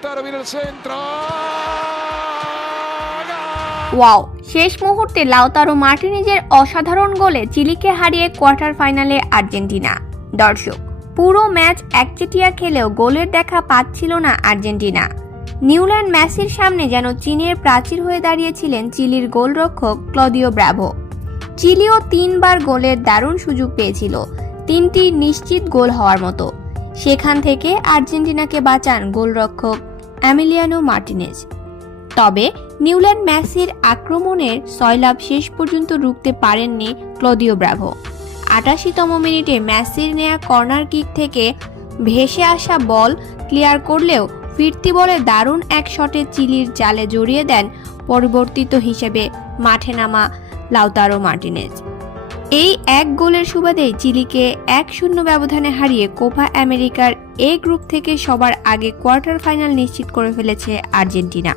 Lautaro viene il centro. Wow, শেষ মুহূর্তে Lautaro মার্টিনেজের অসাধারণ গোলে চিলিকে হারিয়ে কোয়ার্টার ফাইনালে আর্জেন্টিনা। দর্শক, পুরো ম্যাচ একচেটিয়া খেলেও গোলের দেখা পাচ্ছিল না আর্জেন্টিনা। নিউল্যান্ড ম্যাসির সামনে যেন চীনের প্রাচীর হয়ে দাঁড়িয়েছিলেন চিলির গোলরক্ষক ক্লদিও ব্রাভো। চিলিও তিনবার গোলের দারুণ সুযোগ পেয়েছিল, তিনটি নিশ্চিত গোল হওয়ার মতো। সেখান থেকে আর্জেন্টিনাকে বাঁচান গোলরক্ষক অ্যামিলিয়ানো মার্টিনেজ। তবে নিউল্যান্ড ম্যাসির আক্রমণের সয়লাভ শেষ পর্যন্ত রুখতে পারেননি ক্লদিও ব্রাভো। আটাশিতম মিনিটে ম্যাসির নেয়া কর্নার কিক থেকে ভেসে আসা বল ক্লিয়ার করলেও ফিরতি বলে দারুণ এক শটে চিলির জালে জড়িয়ে দেন পরিবর্তিত হিসেবে মাঠে নামা লাউতারো মার্টিনেজ। এই এক গোলের সুবাদে চিলিকে এক শূন্য ব্যবধানে হারিয়ে কোপা আমেরিকার এ গ্রুপ থেকে সবার আগে কোয়ার্টার ফাইনাল নিশ্চিত করে ফেলেছে আর্জেন্টিনা।